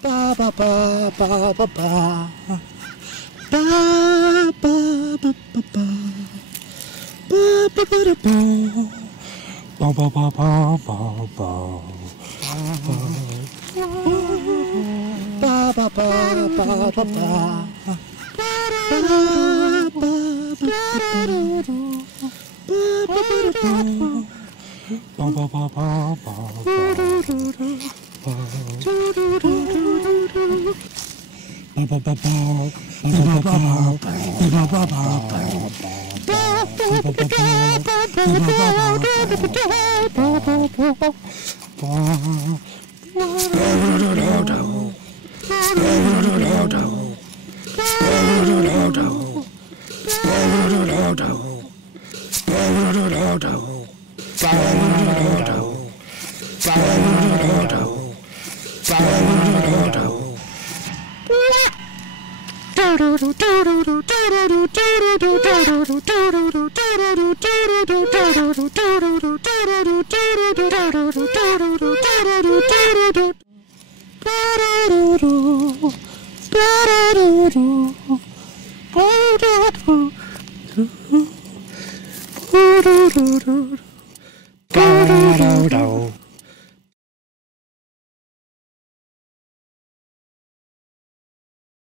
Ba ba ba ba ba ba. Ba ba ba ba ba. Ba ba ba da ba. Ba ba ba ba ba ba. Ba ba ba ba ba ba. Ba-da-do-do.